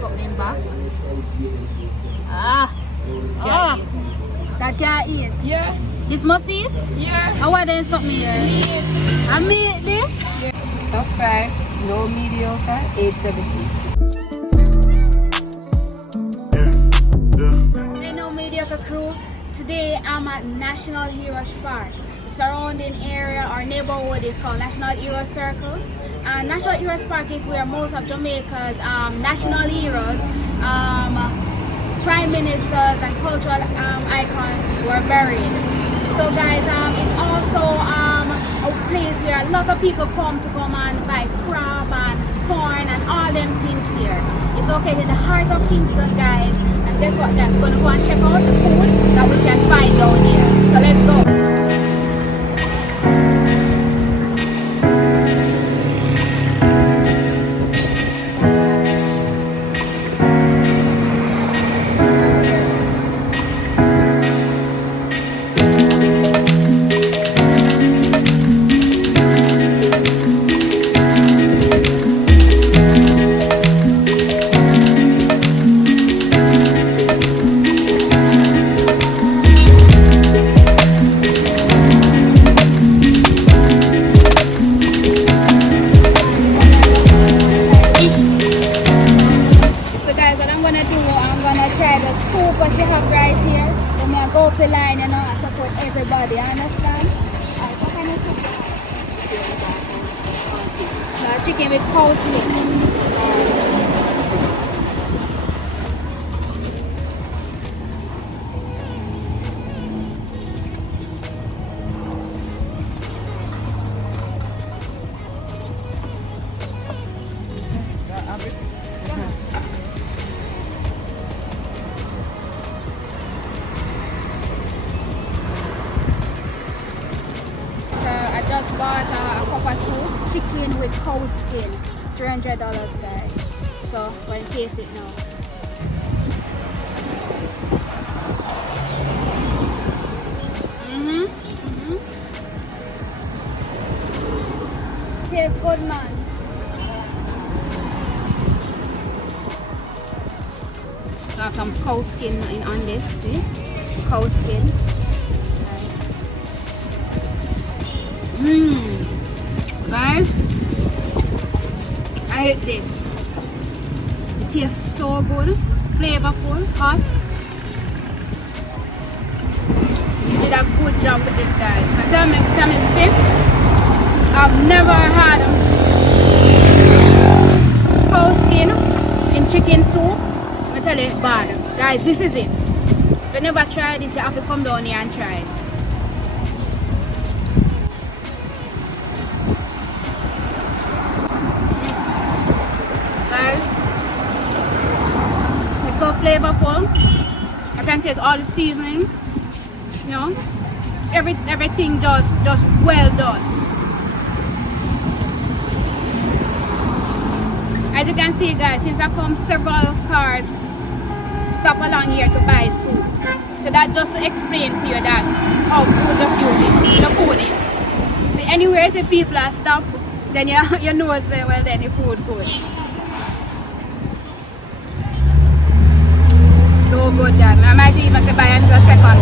Coming back. Ah. Oh. That can't eat. Yeah. This must eat? Yeah. How are they something here? I made this? Yeah. Subscribe. No mediocre. 876. Hey, no mediocre crew. Today I'm at National Heroes Park. The surrounding area or neighborhood is called National Heroes Circle. And National Heroes Park is where most of Jamaica's national heroes, prime ministers and cultural icons were buried. So guys, it's also a place where a lot of people come and buy crab and corn and all them things here. It's located in the heart of Kingston, guys. And guess what, guys? We're gonna go and check out the food that we can find down here. So let's go. Line, you know, and support everybody, you understand? What kind of soup? Chicken with parsley. Just bought a cup of soup, chicken with cow skin, $300 guys. So we'll taste it now. Tastes good, man. Got some cow skin on this, see? Cow skin. Guys, I hate this. It tastes so good, flavorful, hot. You did a good job with this, guys. I tell me, see, I've never had cow skin in chicken soup. I tell you, it's bad. Guys, this is it. If you never tried this, you have to come down here and try it. It's so flavorful. I can taste all the seasoning. You know, everything just well done. As you can see, guys, since I come several cars stop along here to buy soup. So that just to explain to you that how good the food is. See, anywhere you see people are stop, then you know say, well, then the food good. So good, guys. I might even have to buy another second cup.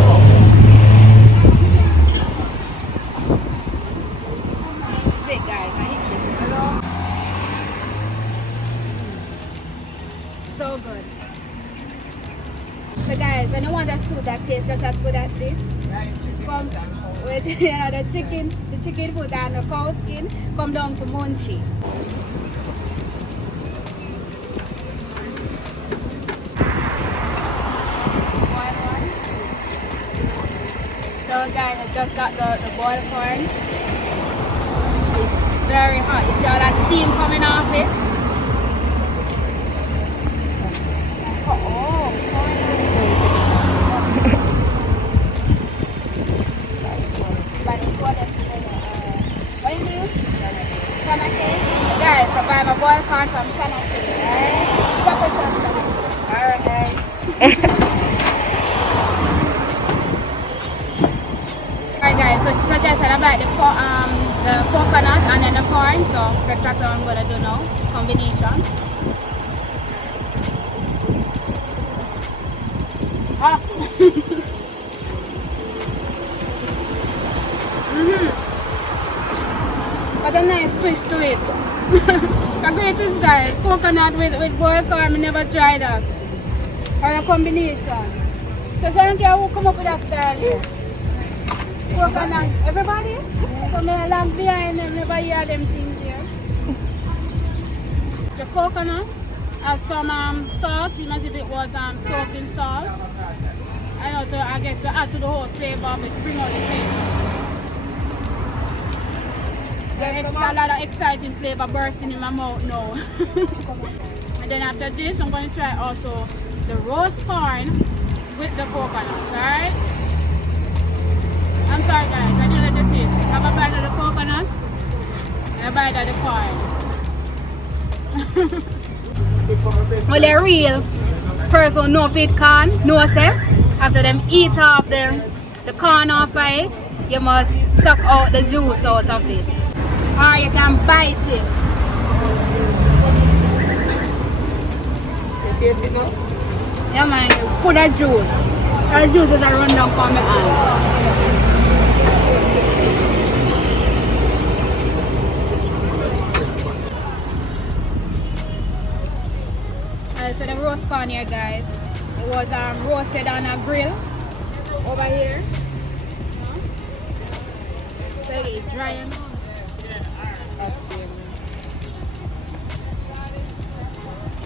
That's it, guys. I hate this. Hello. So good. So, guys, when you want a soup that tastes just as good as this, come with the chicken foot and the cow skin, come down to Munchie. So guys, I just got the boiled corn. It's very hot. You see all that steam coming off it? Oh, corn. What do you do? Shanake. Guys, I buy my boiled corn from Shanake. Alright. Alright guys, so such as I said, I buy the coconut and then the corn, so that's what I'm gonna do now. Combination. Ah. But a nice twist to it. The greatest guys, coconut with boiled corn, I never tried that. Or a combination. So I don't care who come up with that style here. Coconut, everybody? So me lag behind them, never hear them things here. The coconut has some salt, even if it was soaked in salt. I get to add to the whole flavor of it, bring out the flavor. There's a lot of exciting flavor bursting in my mouth now. And then after this, I'm going to try also the roast corn with the coconut, alright? I'm sorry guys, I didn't let you taste it. Have a bite of the coconut and a bite of the corn. Well, the real person know if it can, know say, after them eat off the corn off of it, you must suck out the juice out of it. Or you can bite it. You taste it now? Yeah man, full of juice. The juice is run down from my hand. So the roast corn here guys, it was roasted on a grill over here. So it's dry.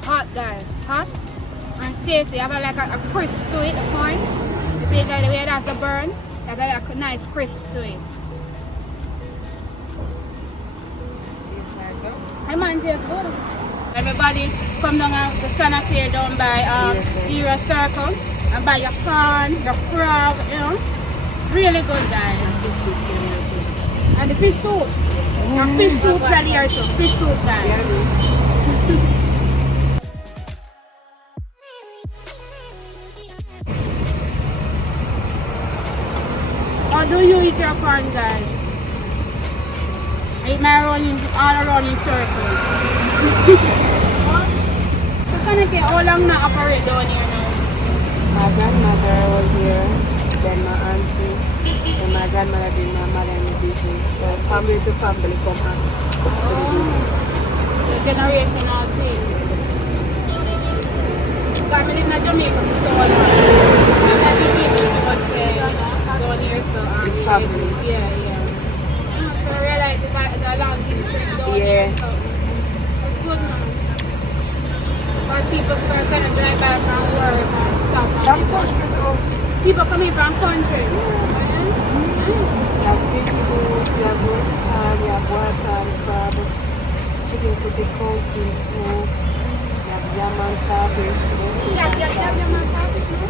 Hot guys, hot and tasty. Have like a crisp to it, the corn. You see guys, the way that's a burn, that's like a nice crisp to it. Tastes nice, huh? Hey man, tastes good. Everybody come down to Santa Claire down by Era Circle and buy your corn, your crab, you know. Really good guys. And the fish soup. And fish soup are here too. Fish soup guys. How do you eat your corn guys? I eat my own all around in circle. So Santa Claire, how long now operate down here now? My grandmother was here, then my auntie, and my grandmother did my mother in the business. So family to family come on. The generational thing. Because I live in Jamaica for so long. And I think people much down here, so it's family. Yeah. So I realize it's a long history down here, so it's good man. But people kind of drive by from work and stuff. From country too. People coming from country. You have fish soup, you have roast corn, you have boiled corn, crab, chicken footed cold skin soup, you have yam and saltfish. You have yam and saltfish too?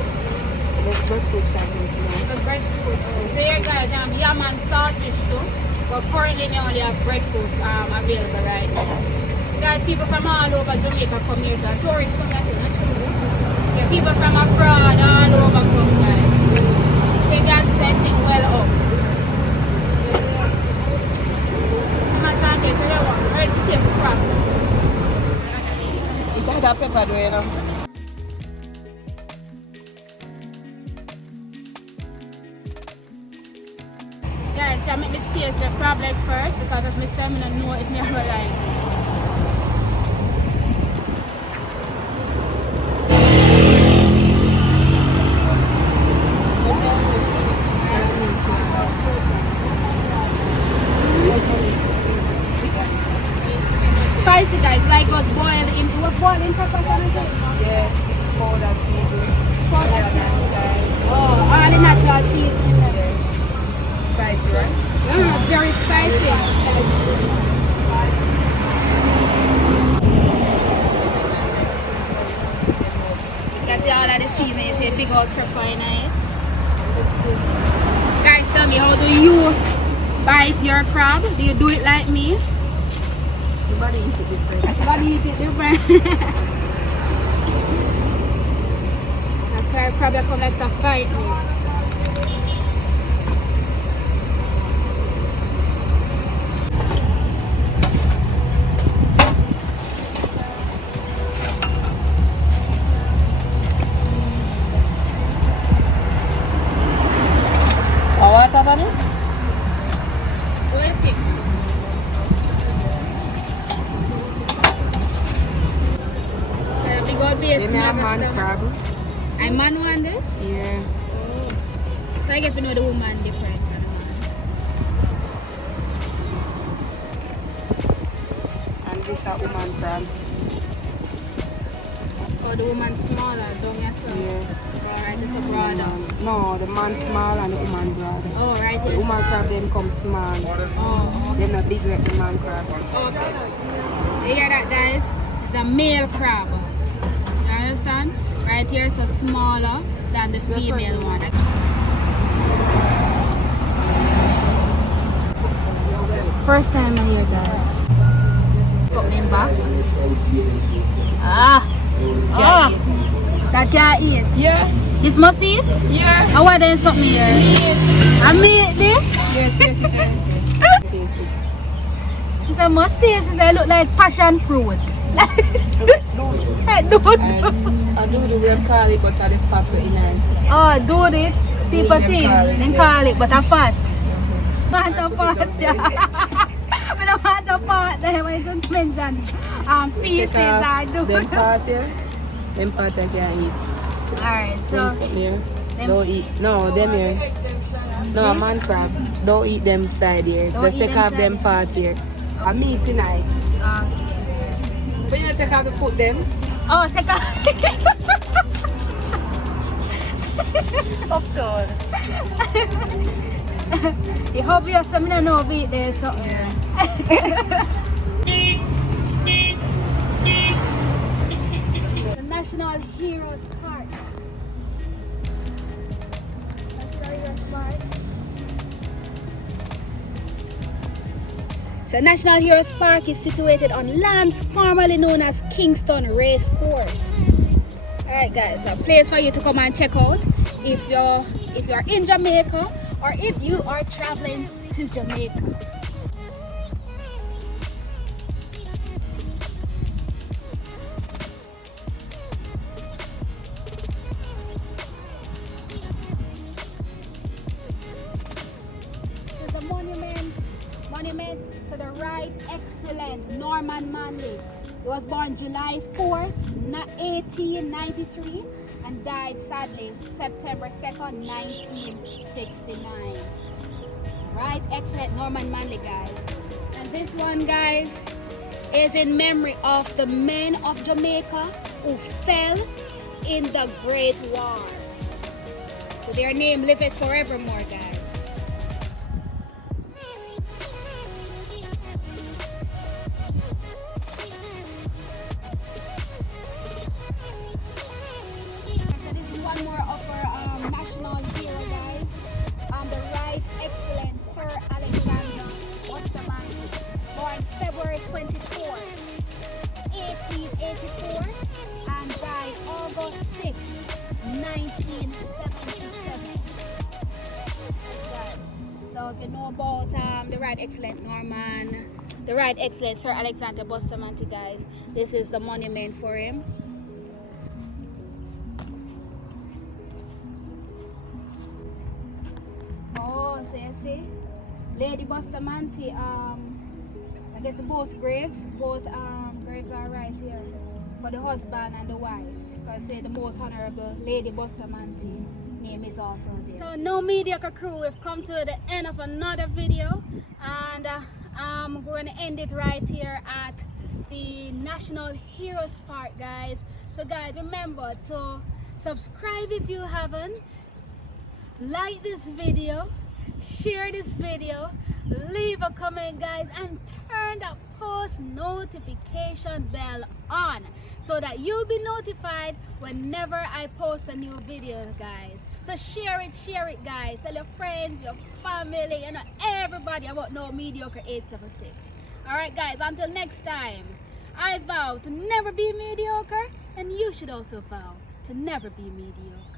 There's breadfruit saltfish now. There's breadfruit. So here guys, yam and saltfish too. But currently they only have breadfruit available right now. Guys, people from all over Jamaica come here, so tourists from that too. Yeah, people from abroad all over come guys. They got to set it well up. Ready to take the crab. You got that pepper though, you know. Guys, I make me taste the crab leg first because as I said, I don't know if me ever like. Spicy guys, like us boiled in pepper. Yeah, powder seasoning. Oh, all the natural seasoning. Yeah. Spicy, right? Yeah, very spicy. You can see all of the seasoning, you see a big old pepper in it. Guys, tell me, how do you bite your crab? Do you do it like me? Everybody eat it different. Everybody eat it different. The crab come like to fight me. face Then I have man crab. I man one this? Yeah. So I get to know the woman different from the man. And this a woman crab. Oh, the woman smaller, don't you say? Yeah. Alright, it's a broader. No, the man small and the woman broad. Oh, right. The woman crab then come small. Oh, They're not big like the man crab. okay. You hear that, guys? It's a male crab. You understand? Right here it's a smaller than the female one. First time I hear guys. Coming back. That can't eat. Yeah. This must eat? Yeah. How are there something here? I mean this? Yes, it is. The must taste is I look like passion fruit. I don't know. I do the way Kaale, but I the fat in it. Oh, do it. People think then call it, but a fat. Want a pot, yeah. I don't want a pot there when you mention pieces I do. Them part here. Them part I can eat. Alright, so Here. Don't eat. No, them here. No, This? man crab. Don't eat them side here. Don't Just eat take them off side them here. part here. I meat tonight. But you don't take out the foot them. oh, take a Of course. you hope you have something no beat there, so the National Heroes Park. National Heroes Park. So National Heroes Park is situated on lands formerly known as Kingston Race Course. Alright guys, a place for you to come and check out if you're in Jamaica or if you are traveling to Jamaica. This is the monument to the Right Excellent Norman Manley. He was born July 4th, 1893 and died sadly September 2nd, 1969. Right Excellent Norman Manley, guys. And this one, guys, is in memory of the men of Jamaica who fell in the Great War. So their name liveth forevermore, guys. February 24, 1884 and died August 6, 1977. So if you know about the Right Excellent Norman, the Right Excellent Sir Alexander Bustamante, guys, this is the monument for him. Oh, so you see, Lady Bustamante, I guess both graves are right here for the husband and the wife. Because say the most honorable Lady Bustamante name is also there. So no mediocre crew, we've come to the end of another video, and I'm going to end it right here at the National Heroes Park, guys. So guys, remember to subscribe if you haven't, like this video, share this video, leave a comment, guys, and turn that post notification bell on so that you'll be notified whenever I post a new video, guys. So share it, guys. Tell your friends, your family, and everybody about No Mediocre 876. Alright guys, until next time, I vow to never be mediocre, and you should also vow to never be mediocre.